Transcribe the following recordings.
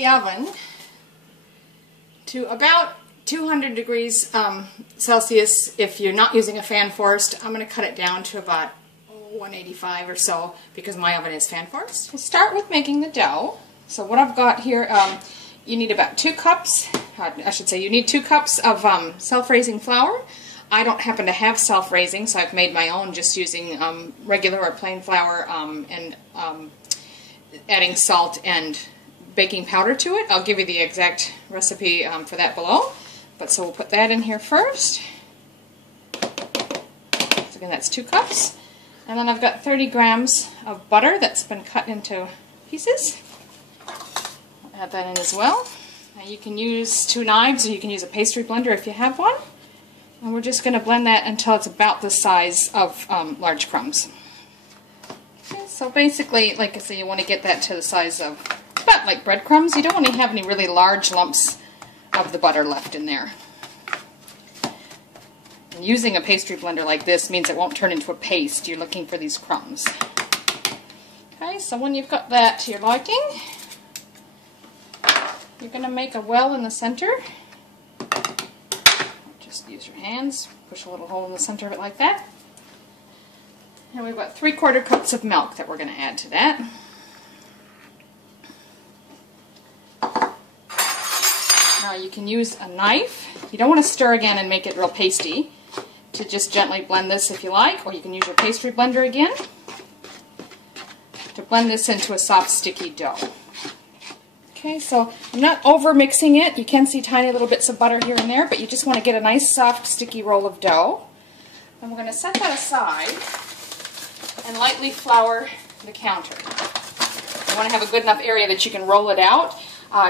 the oven to about 200 degrees Celsius if you're not using a fan forced. I'm going to cut it down to about 185 or so because my oven is fan forced. We'll start with making the dough. So what I've got here, you need about 2 cups, I should say you need 2 cups of self-raising flour. I don't happen to have self-raising, so I've made my own just using regular or plain flour and adding salt and baking powder to it. I'll give you the exact recipe for that below. But so we'll put that in here first. So again, that's 2 cups. And then I've got 30 grams of butter that's been cut into pieces. I'll add that in as well. Now you can use 2 knives or you can use a pastry blender if you have one. And we're just going to blend that until it's about the size of large crumbs. Okay, so basically, like I say, you want to get that to the size of about like breadcrumbs. You don't want to have any really large lumps of the butter left in there. And using a pastry blender like this means it won't turn into a paste. You're looking for these crumbs. Okay, so when you've got that to your liking, you're going to make a well in the center. Just use your hands, push a little hole in the center of it like that. And we've got 3/4 cups of milk that we're going to add to that. Now you can use a knife. You don't want to stir again and make it real pasty. To just gently blend this if you like, or you can use your pastry blender again to blend this into a soft sticky dough. Okay, so I'm not over mixing it. You can see tiny little bits of butter here and there, but you just want to get a nice soft sticky roll of dough. And we're going to set that aside and lightly flour the counter. You want to have a good enough area that you can roll it out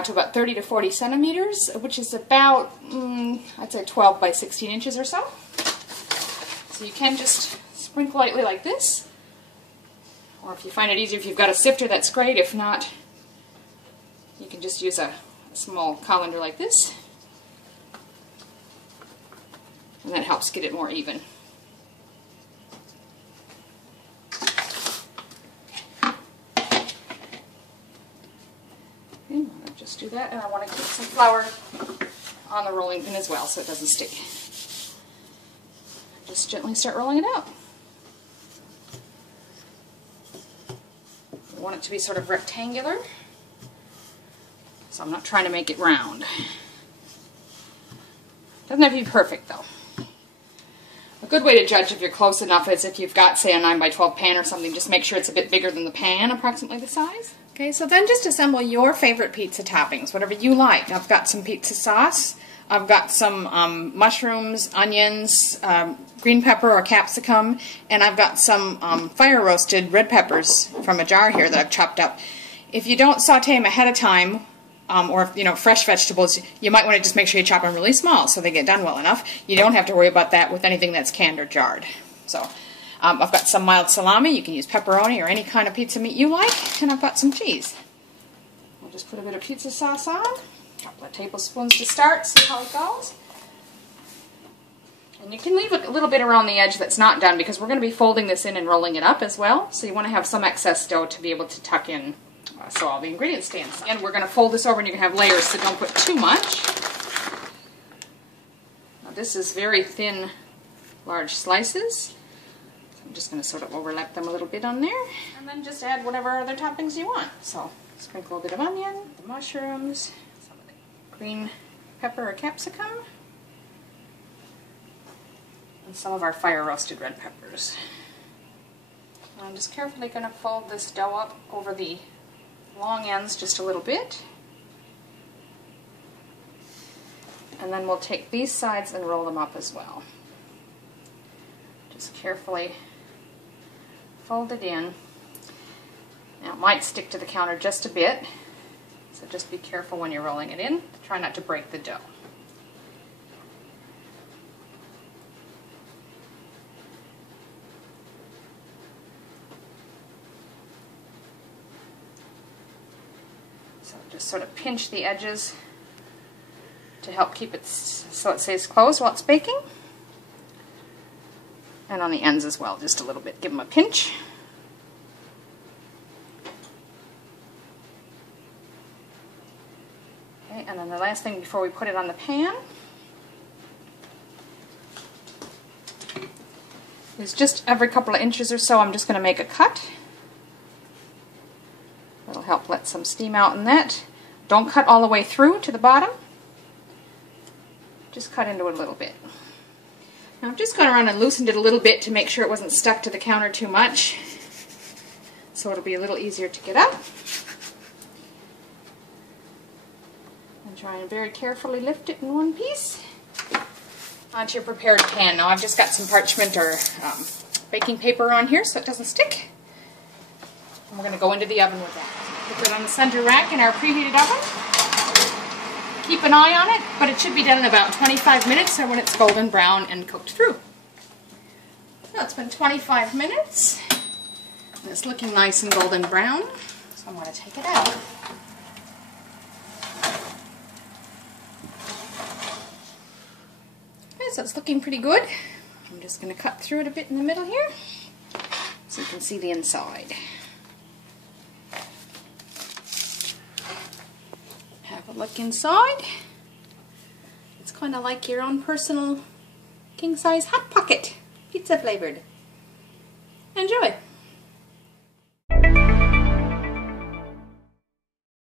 to about 30 to 40 centimeters, which is about, I'd say 12 by 16 inches or so. So you can just sprinkle lightly like this. Or if you find it easier, if you've got a sifter, that's great. If not, you can just use a small colander like this. And that helps get it more even. Just do that, and I want to keep some flour on the rolling pin as well so it doesn't stick. Just gently start rolling it out. You want it to be sort of rectangular, so I'm not trying to make it round. Doesn't have to be perfect though. A good way to judge if you're close enough is if you've got, say, a 9 by 12 pan or something, just make sure it's a bit bigger than the pan, approximately the size. Okay, so then just assemble your favorite pizza toppings, whatever you like. I've got some pizza sauce, I've got some mushrooms, onions, green pepper or capsicum, and I've got some fire roasted red peppers from a jar here that I've chopped up. If you don't saute them ahead of time, or fresh vegetables, you might want to just make sure you chop them really small so they get done well enough. You don't have to worry about that with anything that's canned or jarred. So I've got some mild salami. You can use pepperoni or any kind of pizza meat you like, and I've got some cheese. I'll just put a bit of pizza sauce on, a couple of tablespoons to start, see how it goes. And you can leave a little bit around the edge that's not done because we're going to be folding this in and rolling it up as well. So you want to have some excess dough to be able to tuck in so all the ingredients stay in. And we're going to fold this over and you can have layers, so don't put too much. Now this is very thin, large slices. So I'm just going to sort of overlap them a little bit on there. And then just add whatever other toppings you want. So sprinkle a bit of onion, the mushrooms, some of the green pepper or capsicum, and some of our fire roasted red peppers. And I'm just carefully going to fold this dough up over the long ends just a little bit. And then we'll take these sides and roll them up as well. Just carefully fold it in. Now it might stick to the counter just a bit, so just be careful when you're rolling it in. Try not to break the dough. So just sort of pinch the edges to help keep it so it stays closed while it's baking. And on the ends as well, just a little bit. Give them a pinch. And the last thing before we put it on the pan is just every couple of inches or so I'm just going to make a cut. That'll help let some steam out in that. Don't cut all the way through to the bottom. Just cut into it a little bit. Now I've just gone around and loosened it a little bit to make sure it wasn't stuck to the counter too much. So it'll be a little easier to get up. And try and very carefully lift it in one piece onto your prepared pan. Now I've just got some parchment or baking paper on here so it doesn't stick. And we're going to go into the oven with that. Put it on the center rack in our preheated oven. Keep an eye on it, but it should be done in about 25 minutes or when it's golden brown and cooked through. So it's been 25 minutes. And it's looking nice and golden brown. So I'm going to take it out. Okay, so it's looking pretty good. I'm just going to cut through it a bit in the middle here so you can see the inside. Have a look inside. It's kind of like your own personal king-size hot pocket, pizza flavored. Enjoy!